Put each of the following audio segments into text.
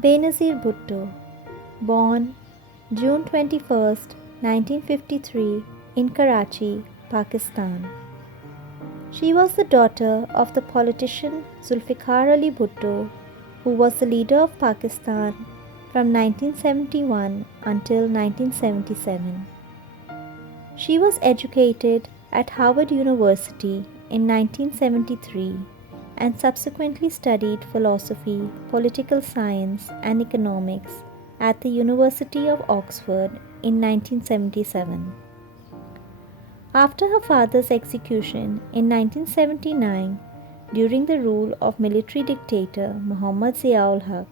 Benazir Bhutto, born June 21, 1953 in Karachi, Pakistan. She was the daughter of the politician Zulfikar Ali Bhutto, who was the leader of Pakistan from 1971 until 1977. She was educated at Harvard University in 1973 and subsequently studied philosophy, political science, and economics at the University of Oxford in 1977. After her father's execution in 1979 during the rule of military dictator Muhammad Zia-ul-Haq,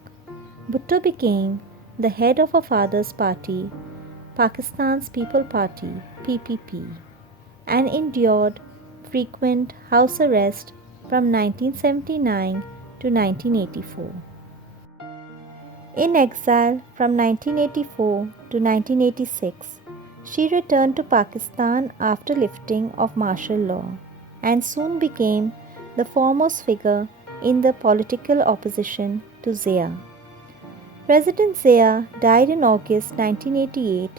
Bhutto became the head of her father's party, Pakistan's People Party (PPP), and endured frequent house arrest from 1979 to 1984. In exile from 1984 to 1986, she returned to Pakistan after lifting of martial law and soon became the foremost figure in the political opposition to Zia. President Zia died in August 1988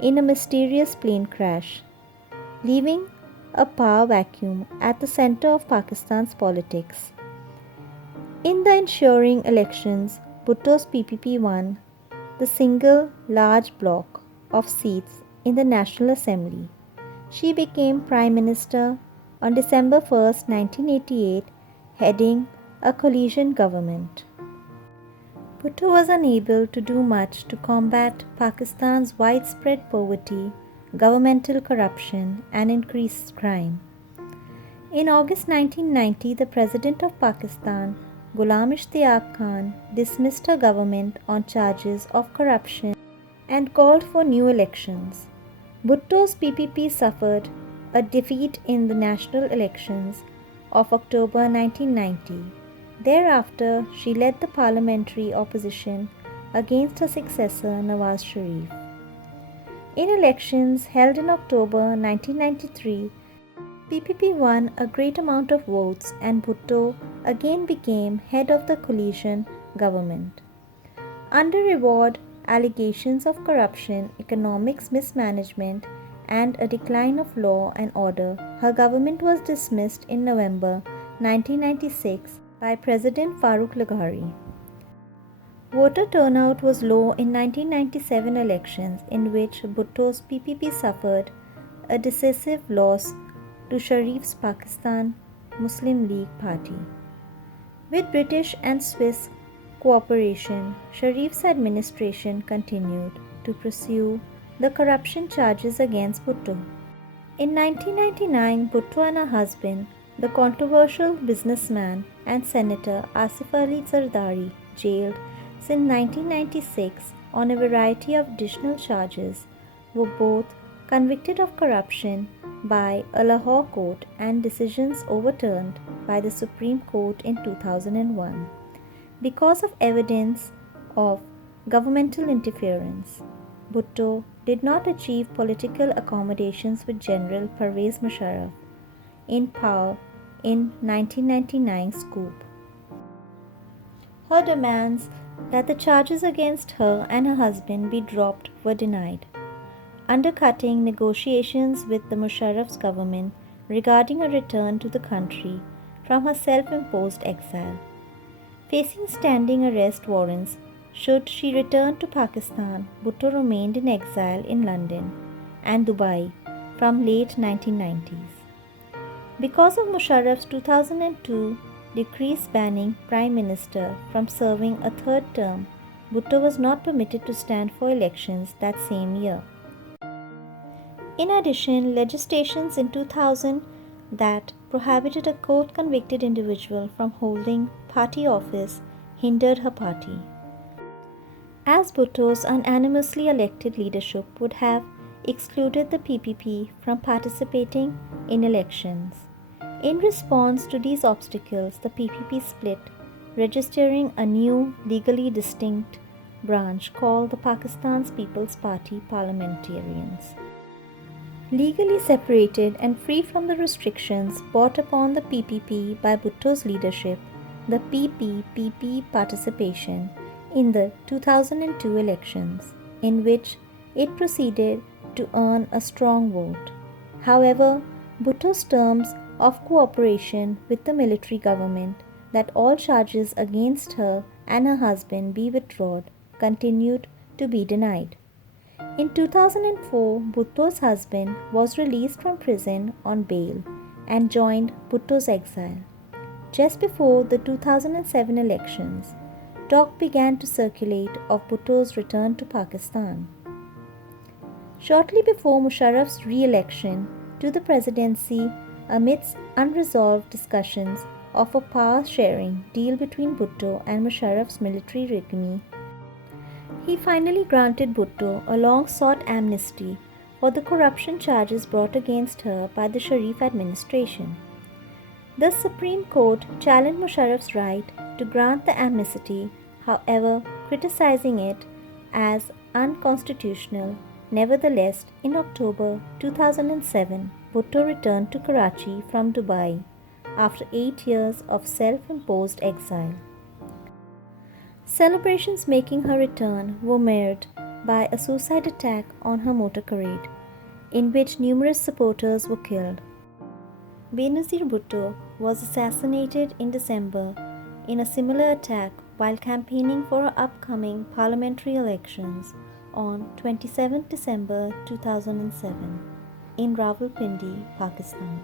in a mysterious plane crash, leaving a power vacuum at the center of Pakistan's politics. In the ensuing elections, Bhutto's PPP won the single large block of seats in the National Assembly. She became Prime Minister on December 1, 1988, heading a coalition government. Bhutto was unable to do much to combat Pakistan's widespread poverty, governmental corruption, and increased crime. In August 1990, the President of Pakistan, Ghulam Ishtiaq Khan, dismissed her government on charges of corruption and called for new elections. Bhutto's PPP suffered a defeat in the national elections of October 1990. Thereafter, she led the parliamentary opposition against her successor Nawaz Sharif. In elections held in October 1993, PPP won a great amount of votes and Bhutto again became head of the coalition government. Under reward allegations of corruption, economic mismanagement, and a decline of law and order, her government was dismissed in November 1996 by President Farooq Laghari. Voter turnout was low in 1997 elections, in which Bhutto's PPP suffered a decisive loss to Sharif's Pakistan Muslim League Party. With British and Swiss cooperation, Sharif's administration continued to pursue the corruption charges against Bhutto. In 1999, Bhutto and her husband, the controversial businessman and Senator Asif Ali Zardari, jailed since 1996 on a variety of additional charges, were both convicted of corruption by a Lahore court and decisions overturned by the Supreme Court in 2001 because of evidence of governmental interference. Bhutto did not achieve political accommodations with General Pervez Musharraf in power in 1999's coup. Her demands that the charges against her and her husband be dropped were denied, undercutting negotiations with the Musharraf's government regarding a return to the country from her self-imposed exile. Facing standing arrest warrants should she return to Pakistan, Bhutto remained in exile in London and Dubai from late 1990s. Because of Musharraf's 2002 decrees banning Prime Minister from serving a third term, Bhutto was not permitted to stand for elections that same year. In addition, legislations in 2000 that prohibited a court-convicted individual from holding party office hindered her party, as Bhutto's unanimously elected leadership would have excluded the PPP from participating in elections. In response to these obstacles, the PPP split, registering a new, legally distinct branch called the Pakistan's People's Party Parliamentarians. Legally separated and free from the restrictions brought upon the PPP by Bhutto's leadership, the PPP participation in the 2002 elections, in which it proceeded to earn a strong vote. However, Bhutto's terms of cooperation with the military government that all charges against her and her husband be withdrawn continued to be denied. In 2004, Bhutto's husband was released from prison on bail and joined Bhutto's exile. Just before the 2007 elections, talk began to circulate of Bhutto's return to Pakistan. Shortly before Musharraf's re-election to the presidency, amidst unresolved discussions of a power-sharing deal between Bhutto and Musharraf's military regime, he finally granted Bhutto a long-sought amnesty for the corruption charges brought against her by the Sharif administration. The Supreme Court challenged Musharraf's right to grant the amnesty, however, criticizing it as unconstitutional. Nevertheless, in October 2007, Bhutto returned to Karachi from Dubai after 8 years of self-imposed exile. Celebrations making her return were marred by a suicide attack on her motorcade, in which numerous supporters were killed. Benazir Bhutto was assassinated in December in a similar attack while campaigning for upcoming parliamentary elections on 27 December 2007 in Rawalpindi, Pakistan.